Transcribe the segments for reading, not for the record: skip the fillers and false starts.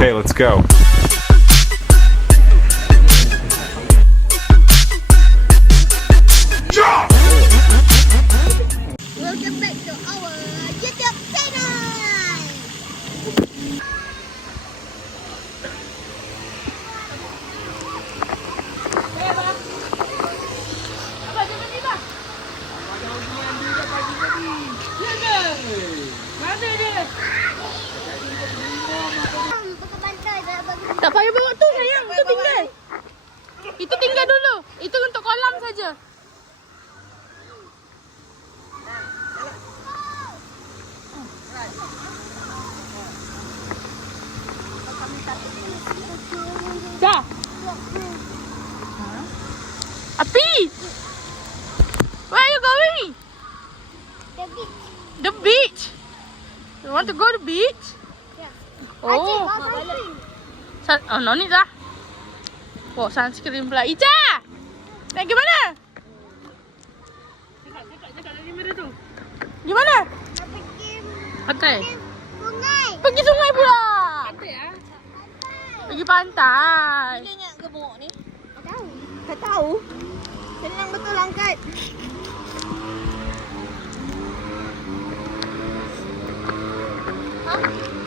Okay, let's go. Welcome back to our YouTube channel. Tak payah bawa tu sayang, itu tinggal. Itu tinggal dulu. Itu untuk kolam saja. Dah. Api. Where are you going? The beach. You want to go to beach? Oh. Oh, no need lah. Oh, sunscreen pula. Ica! Nak pergi mana? Cakap lagi mana tu? Gimana? Pantai. Sungai. Pergi sungai pula. Pantai ah. Pergi pantai. Bila nak gemuk ni? Tak tahu. Tak tahu. Senang betul angkat.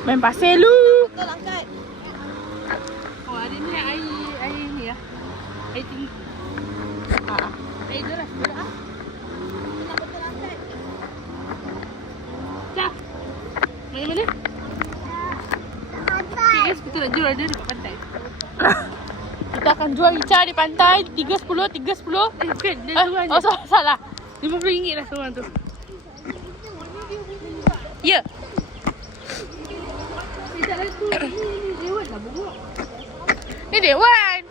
Main pasir lu. Betul angkat. Oh, ada ni air ni ya. Air tinggi. Air deras. Senang betul angkat. Dah. Mana? Pantai. Okay guys, kita nak jual dia dekat pantai. Kita akan jual Ica di pantai 3.10. Bukan, dia seorang je. Oh, salah. RM50 lah seorang tu. Ya. Tak ada tu. Ni lewat lah bongok. Ni Dewan.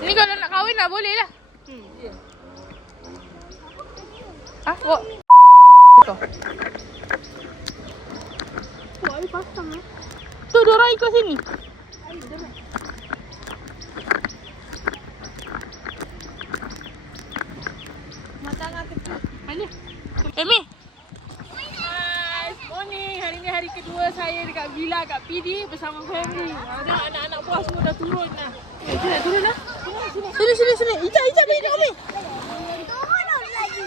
Ni kalau nak kahwin lah boleh lah. Ya. Ah, bawa. Oh, air pasang lah. Tu diorang ikut sini. Matang lah kecil. Mana? Amy. Hai, morning. Hari ni hari kedua saya dekat villa kat PD bersama family. Ada anak-anak buah semua dah turun lah. Kita nak turun lah. Sini. Ica pergi kat Amy. Turun lagi.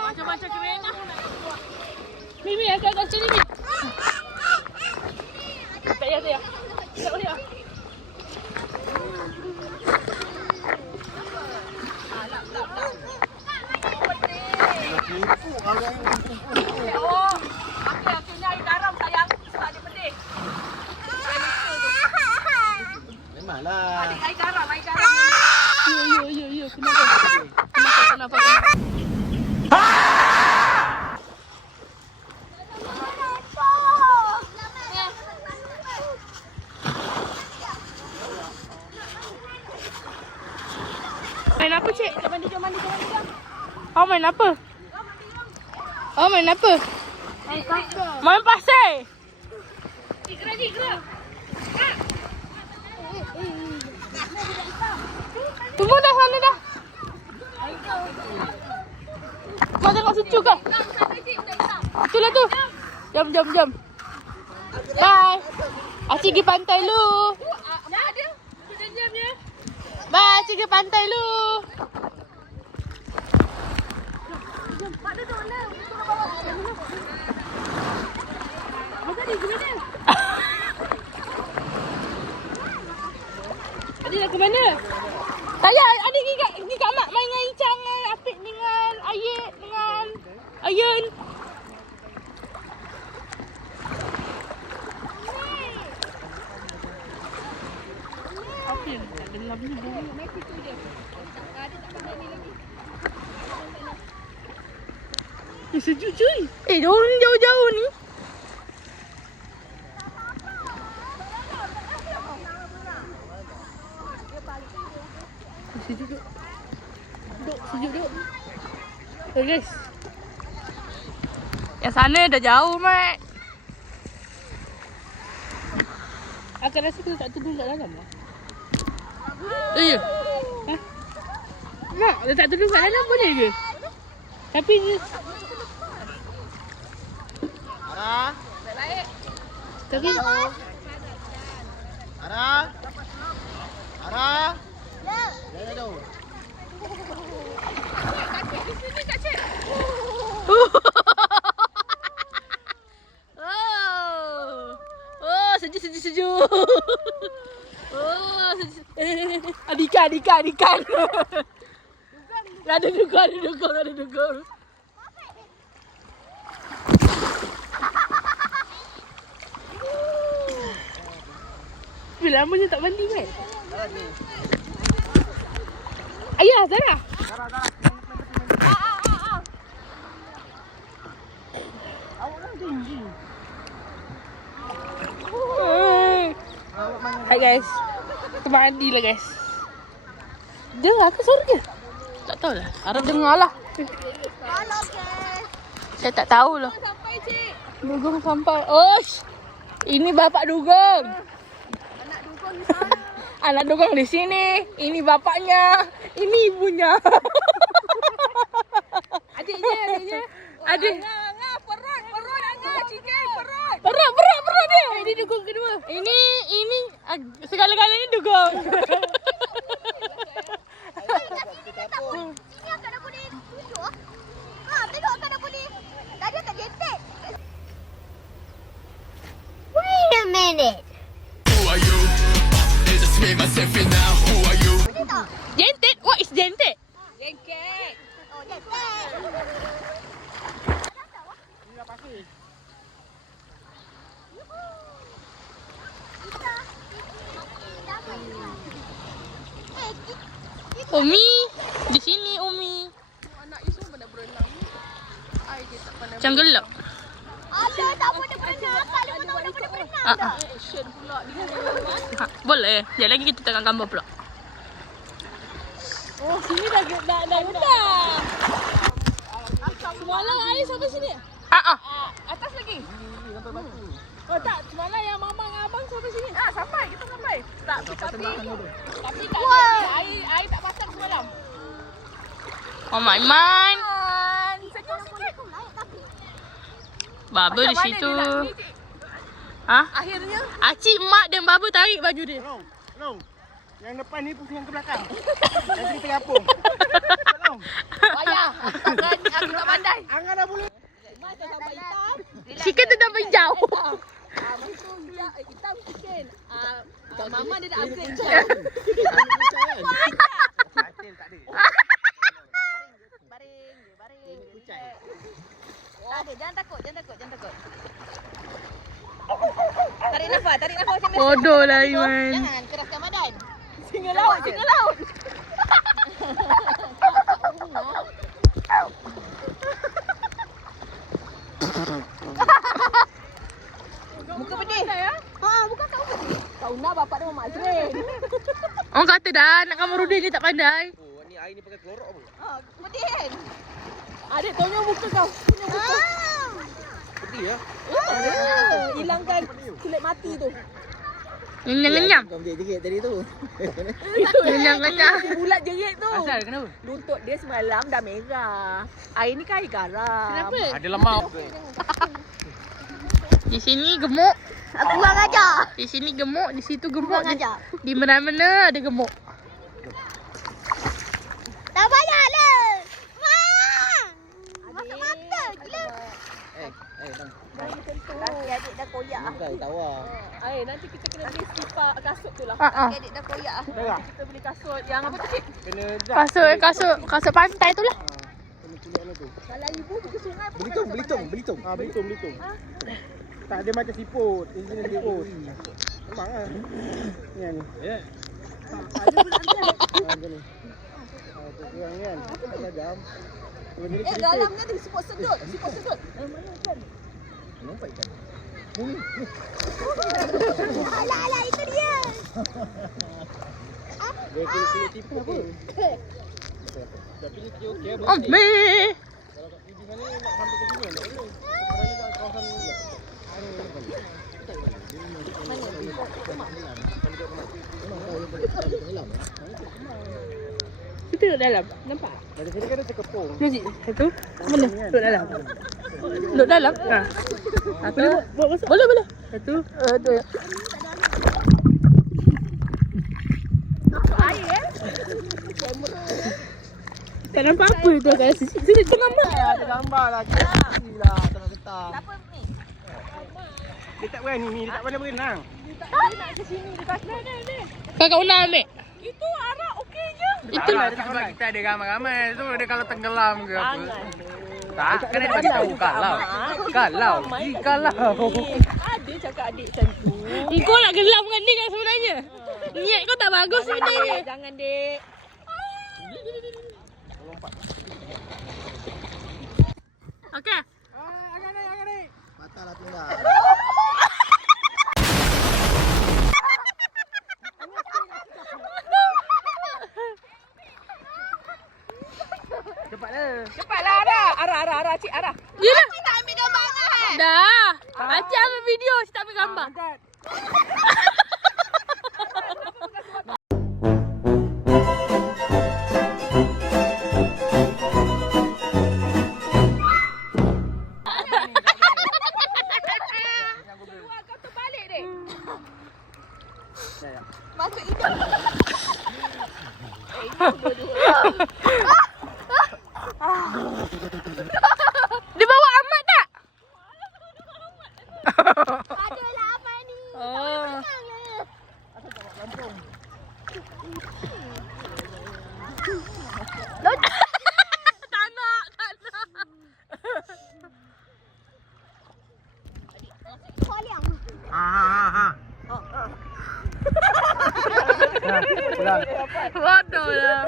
Macam-macam kerana. Mimi, agak-agak sini ni. Tak payah. Tak boleh lah. Oh, okey, ni air garam sayang. Tak ada pedih. Memanglah. Air garam. Ya. Kenapa? Main apa, cik? Jom mandi. Oh, main apa? Main pasir. Gerak. Tunggu dah sana dah. Kau tengok situ ke? Itulah tu. Jom. Bye. Acik pergi pantai lu. Mak ada. Sudah jamnya. Bye, acik pergi pantai lu. Mak duduk mana? Mak tadi ke mana? Tadi nak ke mana? Saya ada pergi kat mak main dengan Ica dengan Apik dengan Ayet dengan Ayun. Apa yang tak dengar bunyi bongok? Sejuk cuy. Diorang jauh-jauh ni. Sejuk duk. Sejuk duk. Okay guys. Yang sana dah jauh, Mat. Akan rasa kita tak turun kat dalam lah. Ya. Mak, letak tudung kat dalam boleh ke? Tapi ni tapi Ara. Ara. Jangan jauh. Di sini Kak Cik. Oh, sejuk. Oh, sejuk. Adikan. Ada dugong. Bila lamanya tak mandi kan? Ayah, Zara. Hai guys. Kita mandi lah guys. Dengar ke suara dia? Tak tahu lah. Harap dengar lah. Saya tak tahu lah. Sampai Cik. Dugong sampai. Oh, ini bapak dugong. Anak dugong di sini. Ini bapaknya. Ini ibunya. Adiknya. Adik. Angah, perut Angah, chicken, perut. Perut dia. Ini dugong kedua. Ini segala-galanya dugong. Sini akak dah boleh tunjuk. Tengok akak dah boleh. Tadi tak jentik. Wait a minute. Who are you? I just made myself in now. Who are you? Boleh tak? Jentik? What is jentik? Jengkek. Oh, jentik. Umi. Di sini Umi. Anak you semua dah berenang. Ai dia tak pandai. Macam gelap. Ada tak boleh berenang. Akak 5 tahun dah boleh berenang dah. Action pula dia. Boleh. Sekejap lagi kita tengok gambar pula. Oh, sini dah. Semalam air sampai sini. Atas lagi. Oh tak, semalam yang mama dengan abang sampai sini. Sampai, kita sampai. Tapi tak air tak pasang semalam. Oh, Maiman. Sejuk sikit. Baba di situ. Mana dia nak ni, Cik? Ha? Akhirnya Acik, mak dan baba tarik baju dia. Tolong. Yang depan ni pusing yang ke belakang. Nanti kita gabung. Tolong. payah. Aku tak pandai. Angah dah boleh. Mai tak sampai hitam. Chicken tu dah hijau. Mai tu hitam chicken. Mama dia dah upgrade. Katil tak ada. Baring. Kucai. Tak ada, jangan takut. Tarik nafas macam biasa. Bodoh lah Iman. Jangan keraskan badan. Singa laut. Muka pedih. Bukan kau pedih. Kau nak bapak dia Mak Azrin. Orang kata dah anak Kamarudin ni tak pandai. Oh, ni air ni pakai klorok apa? Pedih kan? Adik tunjuk muka kau. Pedih ya? Hilangkan kulit mati tu. Ngenyang-ngenyang. Kau jerit tadi tu. Ngenyang-ngenyang. Bulat jerit tu. Asal kenapa? Lutut dia semalam dah merah. Air ni kan air garam. Kenapa? Ada lemau. Di sini gemuk. Aku kurang ajar. Di sini gemuk, di situ gemuk. Kurang ajar. Di mana-mana ada gemuk. Tak payah lah. Masuk mata. Gila. Kaki adik dah koyak. Bukan tawar. Nanti kita kena beli sifar kasut tu lah. Kaki adik dah koyak. Kita beli kasut yang apa tu cik? Kena Kasut pantai tu lah. Kena kulit mana tu? Kalau ibu pergi sungai pun Belitung. Belitung. Tak ada macam siput. Ini jenis siput. Memang ah. Ni ni. Ya. Ada pun ada ni. Kurang kan. Tak jam. dalamnya ada siput sedut. Nampak ikan. Alah, itu dia. Dia kulit tipu apa? Tapi ni dia okey. Ome. Kalau kat sini sana nak sampai ke sini tak boleh. Sekarang ni kat kawasan Kita duduk dalam. Nampak? dari sini kan ada cekepung. Ni cik. Satu. Mana? Duduk dalam. Duduk dalam? Satu. Boleh. Satu. Dua. Tak nampak apa tu kat sini. Sini tu gambar. Ada gambar lah. Gila, tengah getah. Apa ni? Dia tak berani ni, dia tak pandai berenang. Kakak Una ambil. Itu arah okey je. Itu sebab kita ada ramai-ramai tu dia kalau tenggelam ke apa. Tak, kan dia bagi tahu kalau. Kalau. Ada cakap adik macam tu. kau nak gelam dengan dia kan sebenarnya. Niat kau tak bagus sebenarnya. Jangan, Dek. Okey. Patahlah tinggal. Cepatlah arah. Cik arah. Ya dah. Tak ambil gambar kan? Dah. Acik ambil video, Cik tak ambil gambar. Kau terbalik, Dek. Masuk hidung. Dia bawa amat tak? Adalah apa ni? Oh. Tak nak. Koliang. Pulang. Bodoh lah.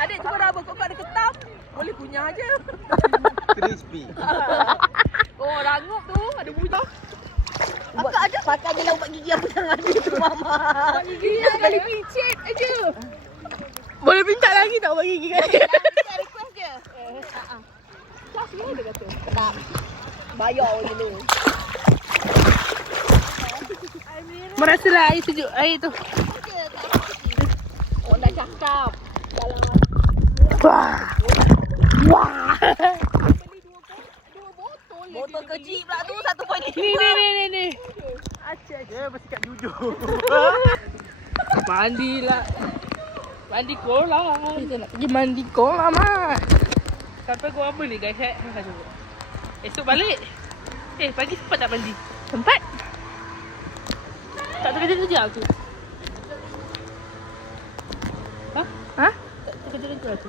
Adik cuba raba kau ada ketam. Boleh kunyah aje. Crispy. Oh, rangup tu ada bunyi. Pakai je lah ubat gigi apa yang ada tu mama. Gigi sekali picit aje. Boleh minta lagi tak buat gigi kan? Kita request je. Cas dia dia kata. Tak. Bayar je dulu. Merasalah air sejuk air tu. Orang dah cakap. Wah. Wah. Botol kecil pula tu 1.5. Ni. Dia bersikap jujur. Mandilah. Mandi kolam. Kita nak pergi mandi kolam ah. Sampai gua apa ni guys Esok balik. Pagi sempat tak mandi? Sempat. Tak terkejut aku. Ha? Tak terkejut aku.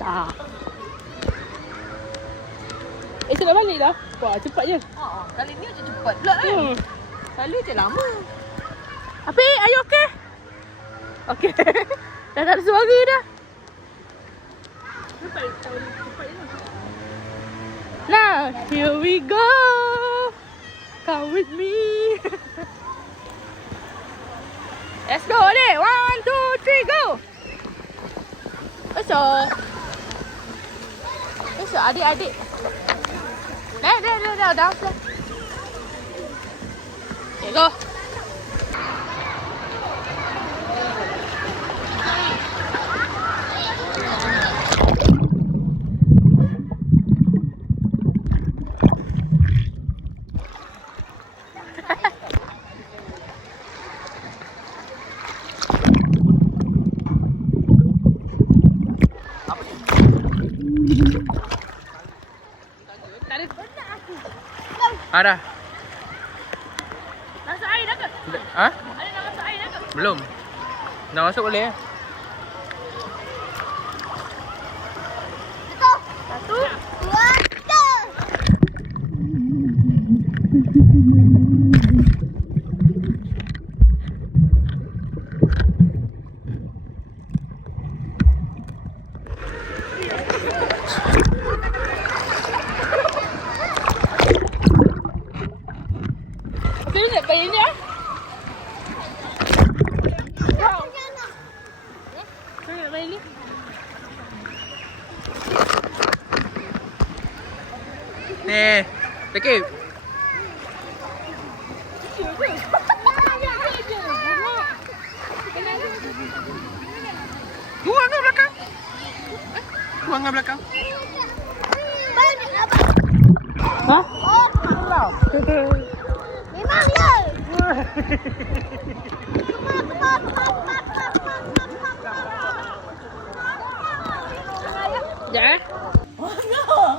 Tak. Esok dah balik dah. Wah, cepat je. Kali ni je cepat pula kan. Selalu je lama. Api, are you okay? Okay. Dah tak ada suara dah. Now, here we go. Come with me. Let's go deh. 1, 2, 3, go. Esok. Adik-adik. Dah. Downstairs. Okay, go. Ada. Nak masuk air dah ke? Ha? Ada nak masuk air dah ke? Belum. Nak masuk boleh eh? 1, 2, 3. Macam mana nak bayar ni ah? Macam mana nak bayar ni? Ni. Tekip. Buang ke belakang? Buang ke belakang? Ha? Memang ya. Sekejap eh.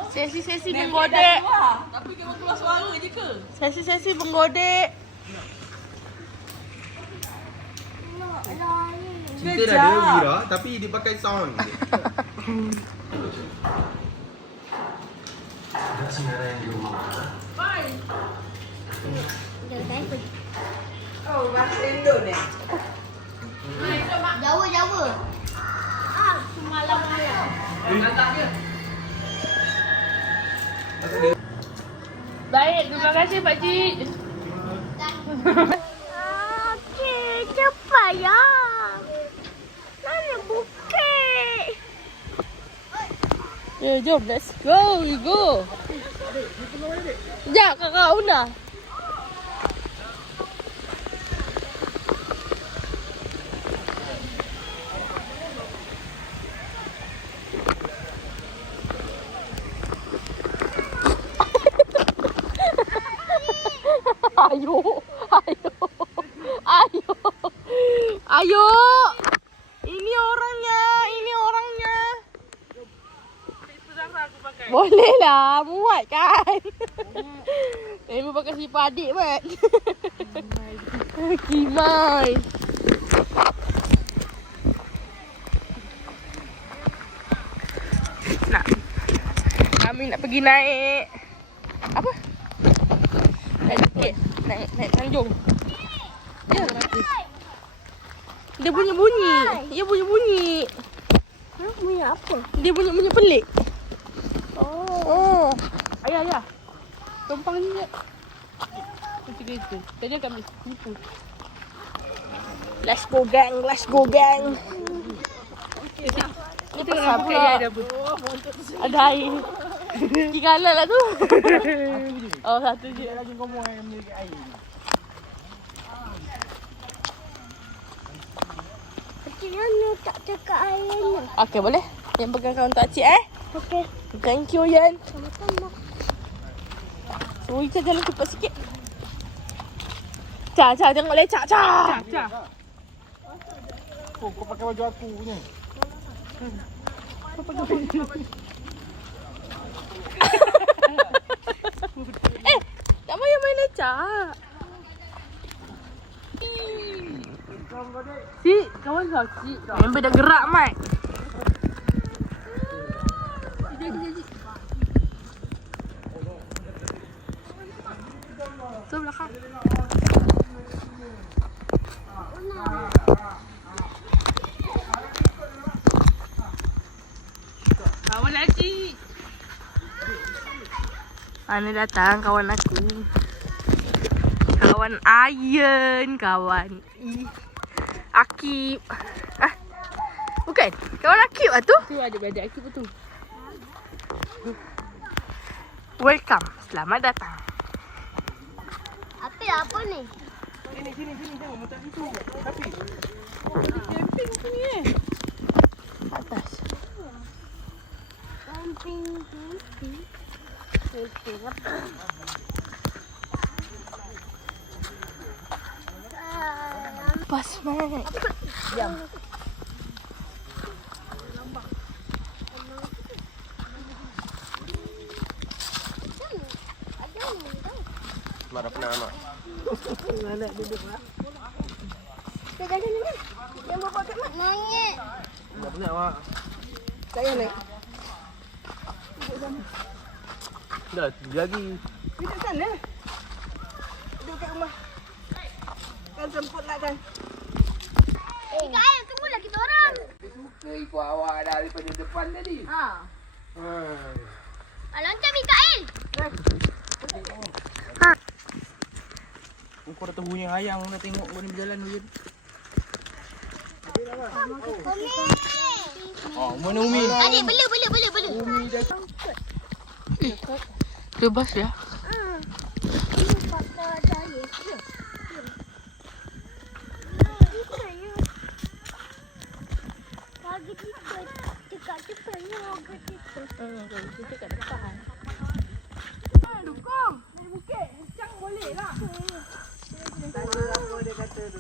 Sesi-sesi menggodek. Tapi kena keluar suara je ke? Sesi-sesi menggodek. Cerita dah dia Wira tapi dia pakai sound. Jawa. Semalam-malam. Baik, terima kasih Pak Cik. Okey, cepat ya. Mana bukit? Ya, jom. Let's go. We go. Sekejap, kakak Una. Ayo. Ini orangnya. Boleh lah, muat kan. Ibu pakai sifat adik mat. Kimai. Kami nak pergi naik apa? Naik bukit. Naik Tanjung. Ya. Dia bunyi-bunyi. Dia bunyi-bunyi. Bunyi apa? Dia bunyi-bunyi pelik. Oh. Ayah. Tumpang ni je. Itu. Tadi akan tipu. Let's go gang. Kita kena buka air ada apa? Ada air. Kikalah lah tu. Oh, satu je. Lagi ngomong yang milik air. Macam tak cakap airnya? Okey, boleh? Yang pegang kawan tak cik Okey. Thank you, Yan. Sama-sama. So, Ica jalan cepat sikit. Ca, tengok lecak, Ca. Oh, kau pakai baju aku punya. Tak payah main lecak. Cik, kawan kau, Cik. Member dah gerak, Mat. Tu belakang. Kawan lah, Cik. Mana datang kawan aku. Kawan Ayan, kawan Akib. Bukan? Kawan Akib lah tu? Tu adik-adik Akib tu. Welcome. Selamat datang. Apa ni? Sini tengok motor itu. Tapi Camping tu ni atas. Camping. Apa? Pas, Mat. Diam. marah pernah anak. Mana duduk lah. Dia jalan ni. Dia bawa kat mat nangis. Tak penat mak. Tak payah naik. Dah tinggi lagi. Duduk sana. Duduk kat rumah. Kan semput nak kan. Mikael, tunggulah kita orang. Suka ikut awak daripada depan tadi. Ha. Hai. Loncat Mikael. Kau dah tahu yang ayang dah tengok kau ni berjalan dulu. Umi. Oh, mana Umi? Adik, belu. Umi dah. Bebas ya. Pagi kita dekat depannya orang kita. Kita kat depan. Dukung. Dari bukit. Kencang boleh lah. Tanya apa dia kata tu.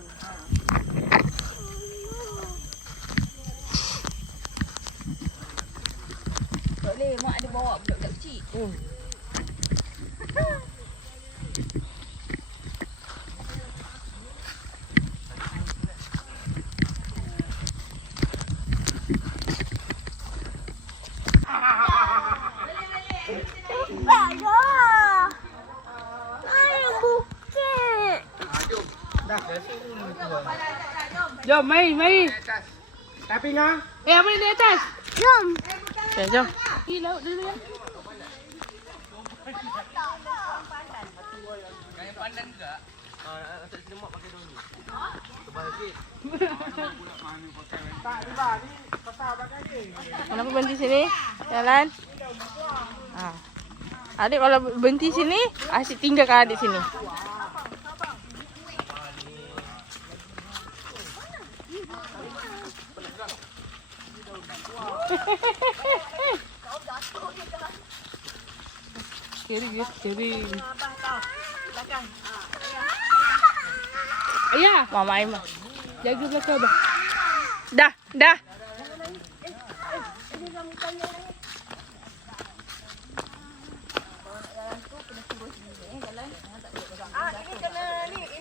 Jom, mari. Tapi ngah. Apa ni di atas? Jom. Okay, jom. Pergi laut dulu ya. Tak tiba ni pasal bagai ni. Kenapa berhenti sini? Jalan. Adik kalau berhenti sini, asyik tinggalkan adik sini. Kering. Ayah, Mama Aiman. Jaga belakang dah. Dah.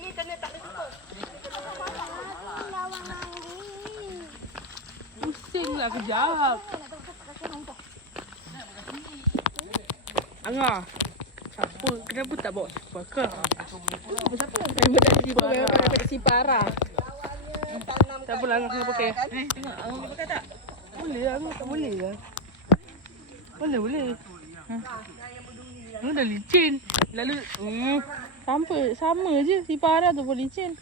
Ini kena tak boleh tutup. Pusinglah kejap. Angah. Kenapa tak bawa sipar ke? Kenapa tak sipara? Tak boleh Angah kena pakai. Tengok, Angah boleh pakai tak? Boleh Angah, tak boleh lah. Boleh. Angah dah licin. Lalu sama je sipara tu pun licin.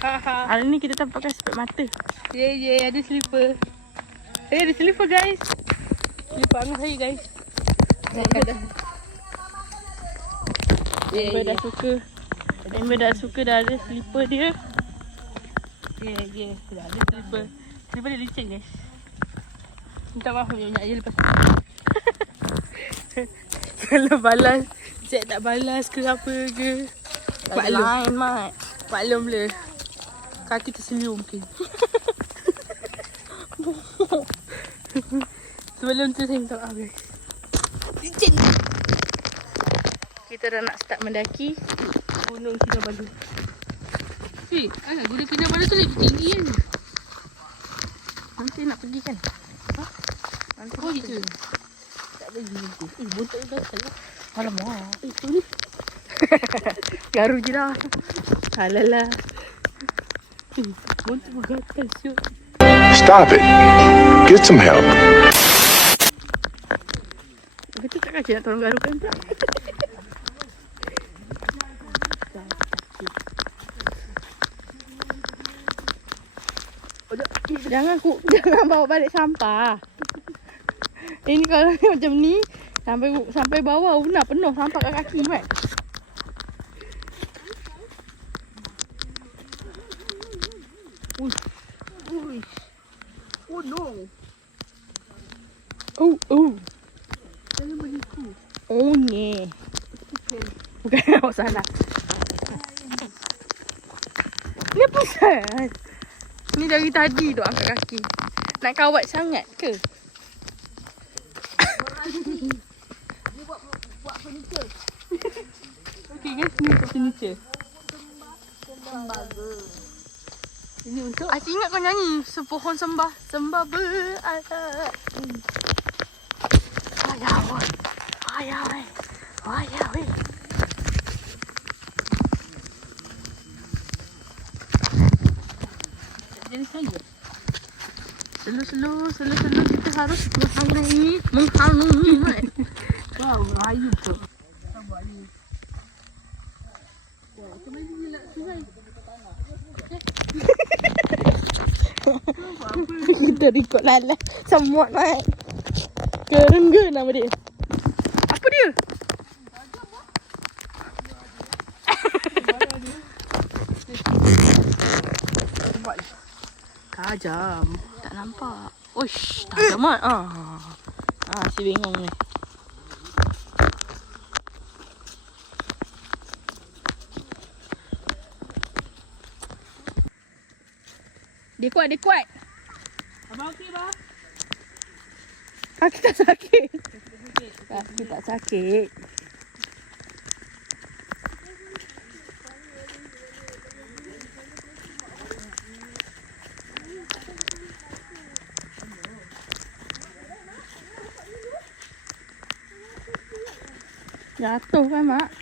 Hari ni kita tak pakai spek mata. Yeah, ada slipper. Ada slipper guys. Slipper Angah saya guys. Amber dah suka dah ada slipper dia. Yeah. Dah ada slipper. Slipper dia licin guys. Minta maaf banyak je lepas. Kalau balas, Cik tak balas ke apa ke. Maklum le. Kaki terselium mungkin. Sebelum tu saya minta maaf guys. Licin. Kita dah nak start mendaki Gunung Kinabalu. Gunung Kinabalu tu lagi tinggi kan? Nanti nak pergi kan? Nanti pergi ke? Tak pergi nanti. Bontot dah salah. Alamak. Itu ni. Garu je dah. Alalah. Bontot bergatal siut. Stop it. Get some help. Betul tak Kak nak tolong garukan pula? Jangan bawa balik sampah. Ini kalau macam ni sampai bawah nak penuh sampah kat kaki kan. Ui. Oh no. Oh. Jangan begitu. Oh ni. Bukan awak salah. Ni apa sah? Ni dari tadi tu angkat kaki. Nak kawat sangat ke? Dia buat furniture. Okey guys, ni untuk furniture. Ini untuk Asyik ingat kau nyanyi sepohon sembah beralat. Ayah weh. Jadi saja. Slow kita harus mengharungi. Wow, rayu tu. Kita record lalat semua naik. Kerengga nama dia. Apa dia? Tajam. Tak nampak. Uish, tajam mat. Si bengong ni. Dia kuat. Abang okey bang? Kaki tak sakit. Kaki tak sakit. Jatuh kan, Mak?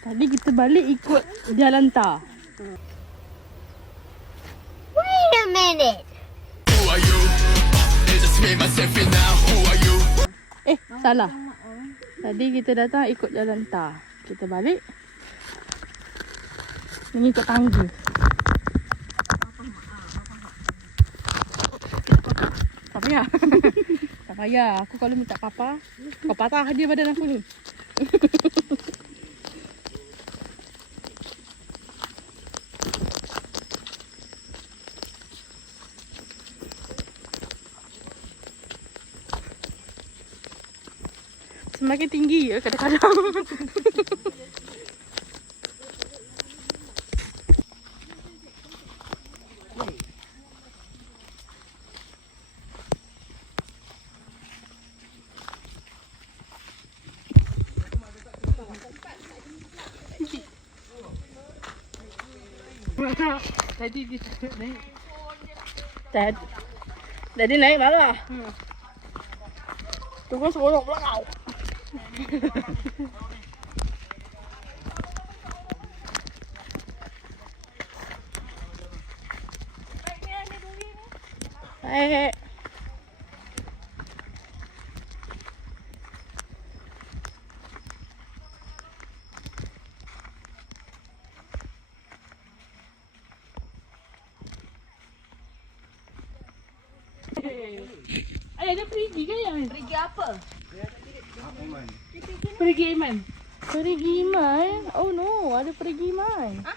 Tadi kita balik ikut jalan tar. Wait a minute. Who are you? It's just me, myself, and now. Who are you? Salah. Tadi kita datang ikut jalan tar. Kita balik mengikut tangga. Tak payah. Tak payah. Aku kalau minta papa, kau patah dia badan aku ni. Semakin tinggi ya kadang-kadang. Tadi dia naik. Tadi naik malah. Turun seronok pula kau. Baik. Ayah dia pergi ke yang? Pergi apa? Pergi Iman. Perigi Iman? Oh no, ada Perigi Iman. Ha?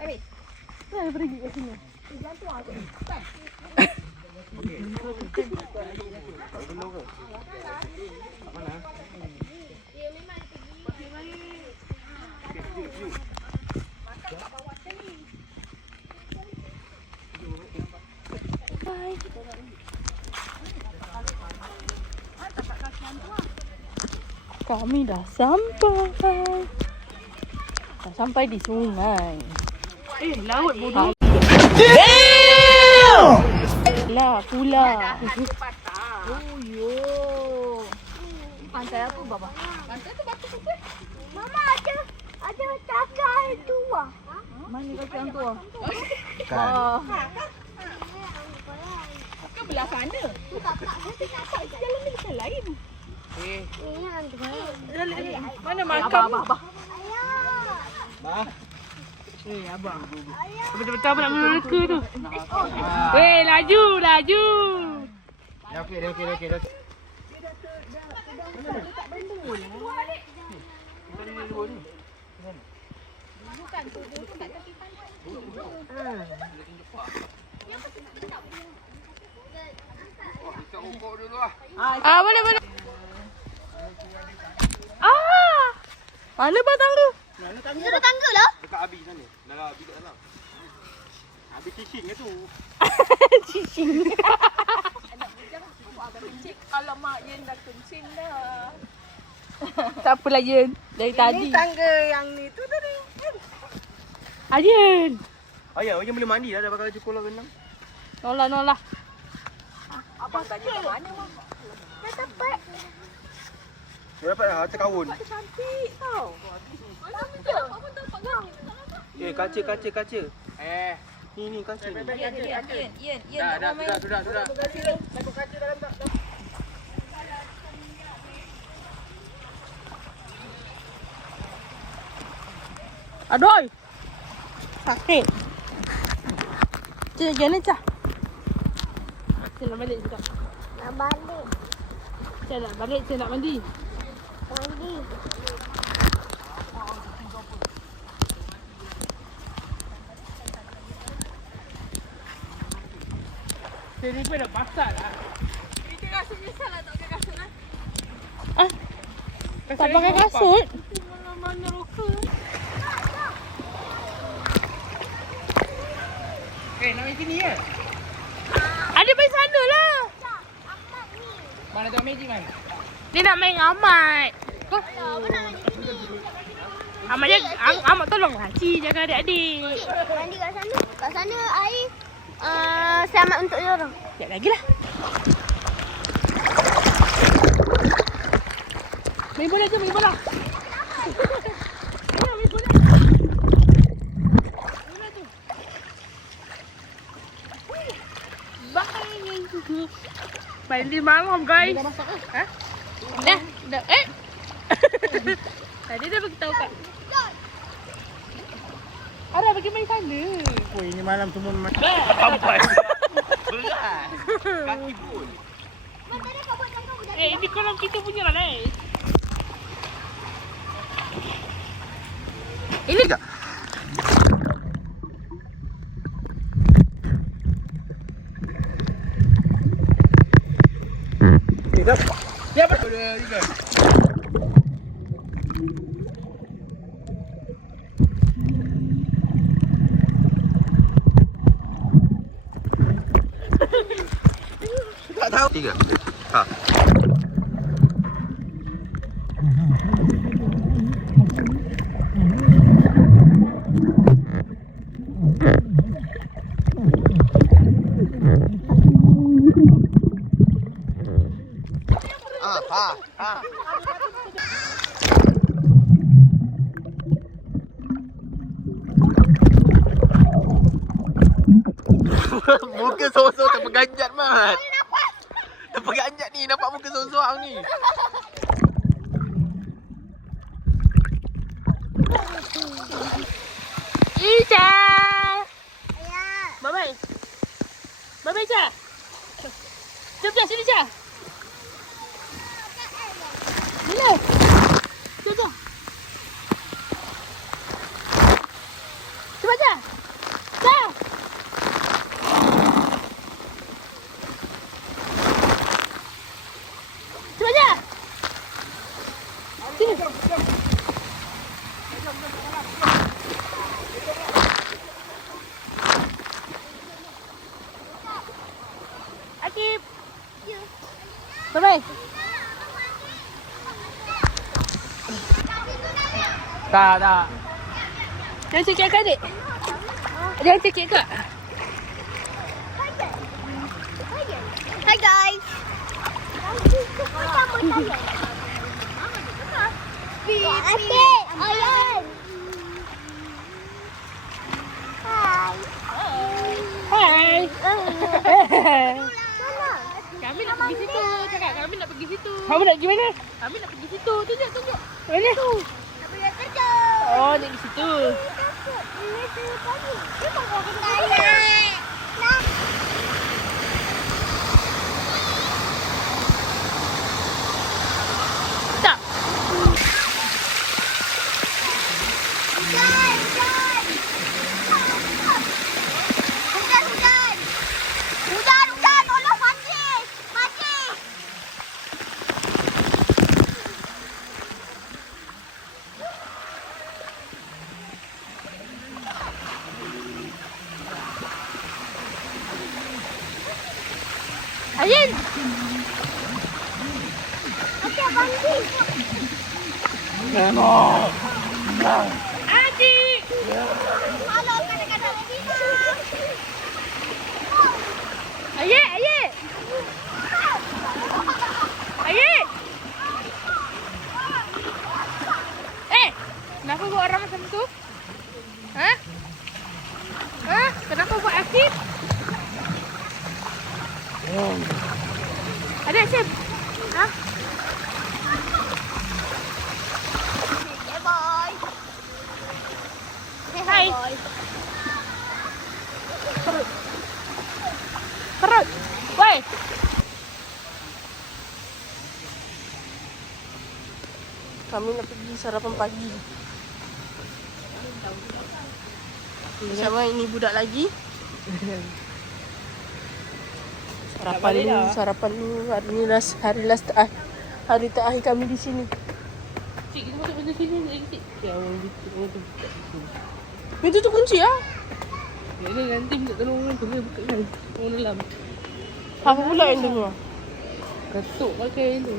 Habis? Ada pergi kat sini. Kami dah sampai. Dah sampai di sungai. Laut bodoh. Lah pula. Oh yo. Pantai apa, Baba? Pantai tu batu tu. Mama ada cakar itu ah. Mana cakar tu ah? Kan. Ke belah sana. Jalan ni bukan lain. Mana makam? Ayah. Abang. Betul-betul abang nak menerka tu. Weh, laju. Dah okey. Boleh. Mana batang tu? Itu ada tangga lah. Dekat Abi sana. Dalam Abi kat dalam. Abi cicing ke tu? Kalau mak Yen dah kencing dah. Tak apalah Yen. Dari tadi. Tangga yang ni tu tadi. Yen. Ayah, Yen boleh mandi dah. Dah pakai cukup lah renang. Nolah. Abang tanya kat mana mak? Dah dapat. Dia dapat dah, harta kawun. Cantik tau. Mana betul? Abang tak dapat kau. Kaca. Ni kaca ni. Yen. Dah. Takut kaca dalam tak. Aduh. Sakit. Cik, gini cah. Cik nak balik sekejap. Nak balik. Cik nak balik, cik nak mandi. Mandi. Jadi pun dah basah lah. Kita rasa nyesal lah tak pakai kasut lah. Tak pakai kasut. Mana roka. main sini ke? Ada main sana lah. Mana tengok magic man? Dia nak main dengan Ahmad. Kau? Ahmad tolonglah Cik jaga adik-adik. Mandi kat sana. Kat sana air selamat untuk dia orang. Sekejap lagi lah. Main bola je, main bola. Ayo, main bola. Bola tu. Bye. Mandi malam guys. Dah masak ke? Ha? Dah. Tadi dah beritahu kat. Ara pergi main sana. Oh, ini malam semua main. Sampai. Berat. Kaki pun. Ini kolam kita punya lah, guys. Ini tak? Siap. Siap. Tiga. Tak tahu. 3. Ha. Ha. Muka sorok terpeganjat mat. Terpeganjat ni, nampak muka sorok ni. Ica. Ya. Bye-bye. Bye-bye, Ica. Jom, sini, Ica. Bila? Jom. Cepat, Ica. Ica. Cepat, Ica. Sini. Akib. Bye-bye. Tak. Jangan cekik kat adik. Jangan cekik kat. Hi guys. Asyik, Ayan. Hai. Hai. Mana? Kami nak pergi situ. Cakap kami nak pergi situ. Kamu nak pergi mana? Kami nak pergi situ. Tunjuk. Mana? Nak pergi kerja. Oh, nak pergi situ. Takut. Ini saya pagi. Dia mau kerja. Nak. Tak. Hujan. Hujan. Tolong mati. Ayin. Asyik mandi. Adik. Halo, kadang-kadang lagi. Ayin. Kenapa buat orang macam tu? Ha? Kenapa buat Akib? Adik, Sim. Ha? Okay, bye. Say Hai. hi, boy. Perut. Woi. Kami nak pergi sarapan pagi. Bersama ini budak lagi. Sarapan dulu hari terakhir kami di sini. Cik, kita masuk benda sini cik. Ya, orang gitu. Pintu tu kunci ah. Ini nanti minta tolong orang tu dia buka kan. Orang dalam. Apa pula yang tu? Ketuk pakai tu.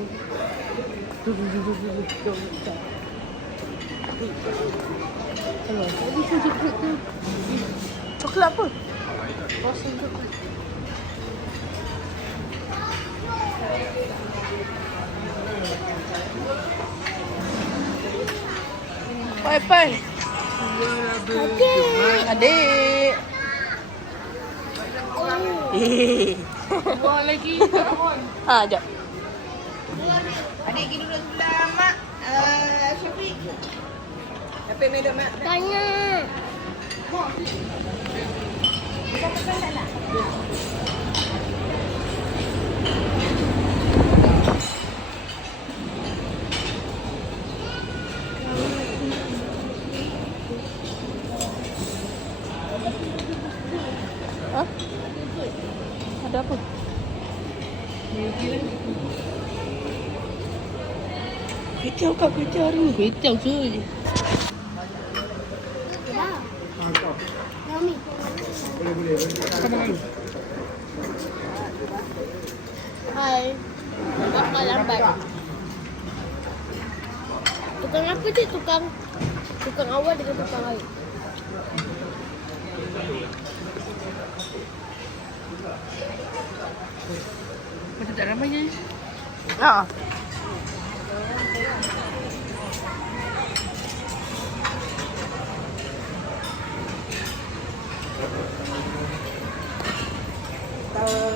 Coklat apa? Kosong coklat. Pai. Adik. Buang lagi. Ha, jap. Adik pergi duduk sebelah mak. Syafiq. Apa yang duduk mak? Tanya. Ha? Ada apa? Kuitiau kat kuitiau hari ni. Kuitiau tu. Rami. Hai. Apa lambat? Tukang apa tu? Tukang awal dengan tukang air. Macam tak ramainya. Ha.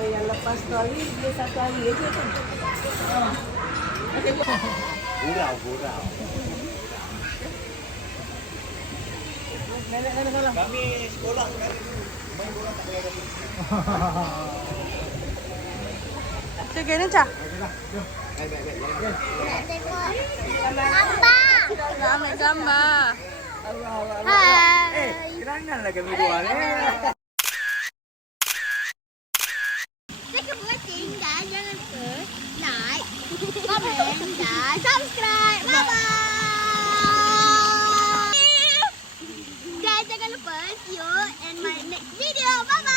Yang lepas story dia satu hari aja kan. Gurau. Kami sekolah main bola tak boleh ada. Sige na siya. Apa? Sama-sama. Hai. Kenangan lah kami dua ni. Jangan buat tinggal, jangan lupa like, komen dan subscribe. Bye-bye. Dan jangan lupa see you in my next video. Bye-bye.